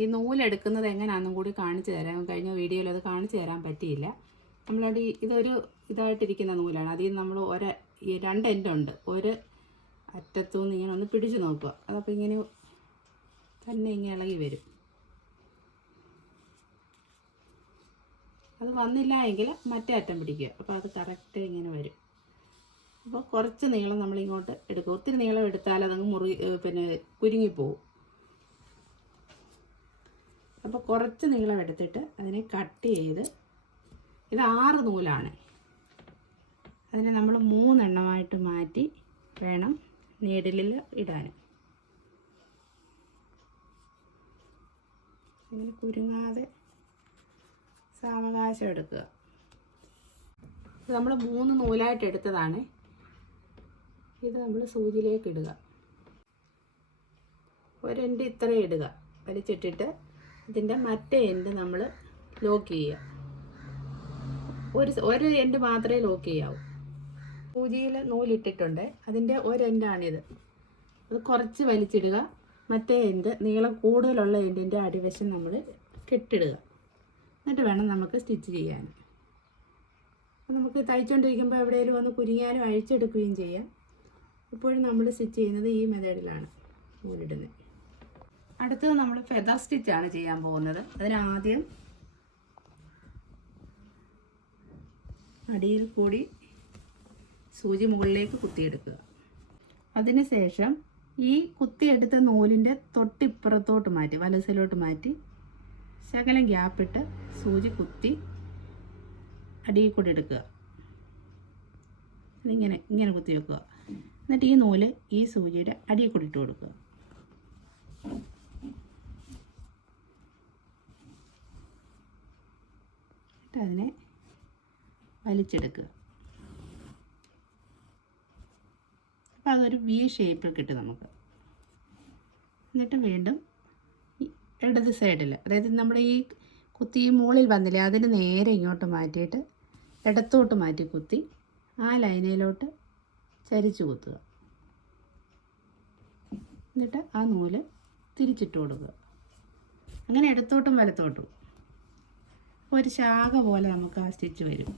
ഈ നൂലെടുക്കുന്നത് എങ്ങനെയാണെന്നും കൂടി കാണിച്ചു തരാം. കഴിഞ്ഞ വീഡിയോയിൽ അത് കാണിച്ചു തരാൻ പറ്റിയില്ല. നമ്മളവിടെ ഇതൊരു ഇതായിട്ടിരിക്കുന്ന നൂലാണ്. അതിൽ നമ്മൾ ഈ 2 എൻഡുണ്ട്. ഒരു അറ്റത്തുനിന്ന് ഇങ്ങനെ ഒന്ന് പിടിച്ചു നോക്കുക. അതപ്പോൾ ഇങ്ങനെ തന്നെ ഇങ്ങനെ ഇളകി വരും. അത് വന്നില്ല എങ്കിൽ മറ്റേ അറ്റം പിടിക്കുക. അപ്പോൾ അത് കറക്റ്റ് ഇങ്ങനെ വരും. അപ്പോൾ കുറച്ച് നീളം നമ്മളിങ്ങോട്ട് എടുക്കുക. ഒത്തിരി നീളം എടുത്താൽ അതങ്ങ് കുരുങ്ങിപ്പോവും. അപ്പോൾ കുറച്ച് നീളം എടുത്തിട്ട് അതിനെ കട്ട് ചെയ്ത്, ഇത് 6 നൂലാണ്. അതിനെ നമ്മൾ 3 എണ്ണമായിട്ട് മാറ്റി വേണം നീഡിലിൽ ഇടാൻ. അങ്ങനെ കുരുങ്ങാതെ സാവകാശം എടുക്കുക. ഇത് നമ്മൾ 3 നൂലായിട്ട് എടുത്തതാണ്. ഇത് നമ്മൾ സൂചിയിലേക്ക് ഇടുക. ഒരു എൻഡ് ഇത്രയും ഇടുക. വലിച്ചിട്ടിട്ട് ഇതിൻ്റെ മറ്റേ എൻഡ് നമ്മൾ ലോക്ക് ചെയ്യുക. ഒരു എൻഡ് മാത്രമേ ലോക്ക് ചെയ്യാവൂ. സൂചിയിൽ നൂലിട്ടിട്ടുണ്ട്. അതിൻ്റെ ഒരു എൻഡാണിത്. അത് കുറച്ച് വലിച്ചിടുക. മറ്റേ എൻഡ് നീളം കൂടുതലുള്ള എൻഡിൻ്റെ അടിവശം നമ്മൾ കെട്ടിടുക. എന്നിട്ട് വേണം നമുക്ക് സ്റ്റിച്ച് ചെയ്യാൻ. അപ്പോൾ നമുക്ക് തയ്ച്ചുകൊണ്ടിരിക്കുമ്പോൾ എവിടെയെങ്കിലും വന്ന് കുരുങ്ങിയാലും അഴിച്ചെടുക്കുകയും ചെയ്യാം. ഇപ്പോഴും നമ്മൾ സ്റ്റിച്ച് ചെയ്യുന്നത് ഈ മെത്തേഡിലാണ് നൂലിടുന്നത്. അടുത്തത് നമ്മൾ ഫെദർ സ്റ്റിച്ചാണ് ചെയ്യാൻ പോകുന്നത്. അതിനാദ്യം അടിയിൽ കൂടി സൂചി മുകളിലേക്ക് കുത്തിയെടുക്കുക. അതിനുശേഷം ഈ കുത്തിയെടുത്ത നൂലിൻ്റെ തൊട്ടിപ്പുറത്തോട്ട് മാറ്റി, വലസിലോട്ട് മാറ്റി ശകലം ഗ്യാപ്പിട്ട് സൂചി കുത്തി അടിയിൽ കൂടി എടുക്കുക. ഇങ്ങനെ കുത്തി വെക്കുക. എന്നിട്ട് ഈ നൂല് ഈ സൂചിയുടെ അടിയിൽ കൂടി ഇട്ട് കൊടുക്കുക. എന്നിട്ട് അതിനെ വലിച്ചെടുക്കുക. അപ്പോൾ അതൊരു വി ഷേപ്പിൽ കിട്ടും നമുക്ക്. എന്നിട്ട് വീണ്ടും ഇടത് സൈഡിൽ, അതായത് നമ്മുടെ ഈ കുത്തി മുകളിൽ വന്നില്ലേ, അതിന് നേരെ ഇങ്ങോട്ട് മാറ്റിയിട്ട് ഇടത്തോട്ട് മാറ്റി കുത്തി ആ ലൈനിലോട്ട് ചരിച്ചു കുത്തുക. എന്നിട്ട് ആ നൂല് തിരിച്ചിട്ട് കൊടുക്കുക. അങ്ങനെ ഇടത്തോട്ടും വലത്തോട്ടും ഒരു ശാഖ പോലെ നമുക്ക് ആ സ്റ്റിച്ച് വരും.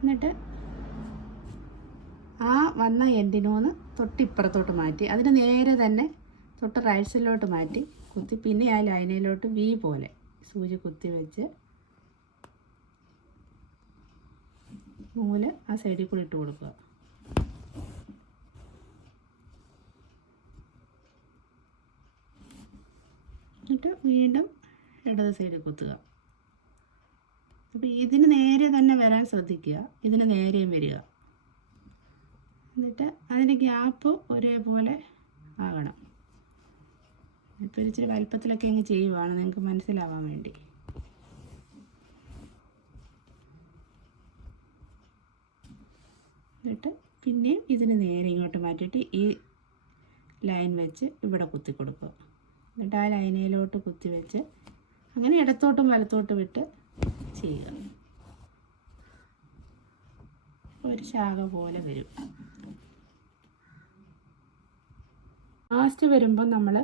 എന്നിട്ട് ആ വന്ന എൻഡിനോന്ന് തൊട്ടിപ്പുറത്തോട്ട് മാറ്റി അതിന് നേരെ തന്നെ തൊട്ട് റൈറ്റ് സൈഡിലോട്ട് മാറ്റി കുത്തി പിന്നെ ആ ലൈനിലോട്ട് വി പോലെ സൂചി കുത്തി വെച്ച് നൂല് ആ സൈഡിൽ കൂടി ഇട്ട് കൊടുക്കുക. എന്നിട്ട് വീണ്ടും ഇടത് സൈഡിൽ കുത്തുക. അപ്പോൾ ഇതിന് നേരെ തന്നെ വരാൻ ശ്രദ്ധിക്കുക. ഇതിന് നേരെയും വരിക. എന്നിട്ട് അതിൻ്റെ ഗ്യാപ്പ് ഒരേപോലെ ആകണം. ഇപ്പോൾ ഇച്ചിരി വലുപ്പത്തിലൊക്കെ അങ്ങ് ചെയ്യുവാണ് നിങ്ങൾക്ക് മനസ്സിലാവാൻ വേണ്ടി. എന്നിട്ട് പിന്നെയും ഇതിന് നേരെ ഇങ്ങോട്ട് മാറ്റിയിട്ട് ഈ ലൈൻ വെച്ച് ഇവിടെ കുത്തി കൊടുക്കുക. എന്നിട്ട് ആ ലൈനിലോട്ട് കുത്തി വെച്ച് അങ്ങനെ ഇടത്തോട്ടും വലത്തോട്ടും വിട്ട് ചെയ്യുക. ഒരു ശാഖ പോലെ വരും. ലാസ്റ്റ് വരുമ്പോൾ നമ്മൾ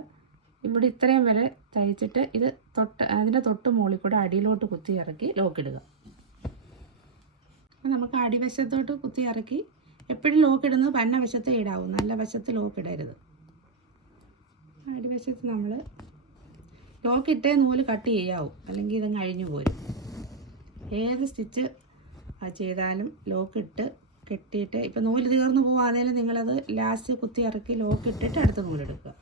ഇവിടെ ഇത്രയും വരെ തയ്ച്ചിട്ട് ഇത് അതിൻ്റെ തൊട്ട് മുകളിൽ കൂടെ അടിയിലോട്ട് കുത്തി ഇറക്കി ലോക്കിടുക. നമുക്ക് അടിവശത്തോട്ട് കുത്തി ഇറക്കി എപ്പോഴും ലോക്കിടുന്നത് പന്ന വശത്തെ ഇടാവും, നല്ല വശത്ത് ലോക്കിടരുത്. അടിവശത്ത് നമ്മൾ ലോക്കിട്ടേ നൂല് കട്ട് ചെയ്യാവും, അല്ലെങ്കിൽ ഇതങ്ങ് അഴിഞ്ഞു പോരും. ഏത് സ്റ്റിച്ച് ചെയ്താലും ലോക്കിട്ട് കെട്ടിയിട്ട്, ഇപ്പോൾ നൂല് തീർന്നു പോകുകയാണെങ്കിലും നിങ്ങളത് ലാസ്റ്റ് കുത്തി ഇറക്കി ലോക്കിട്ടിട്ട് അടുത്ത നൂലെടുക്കുക.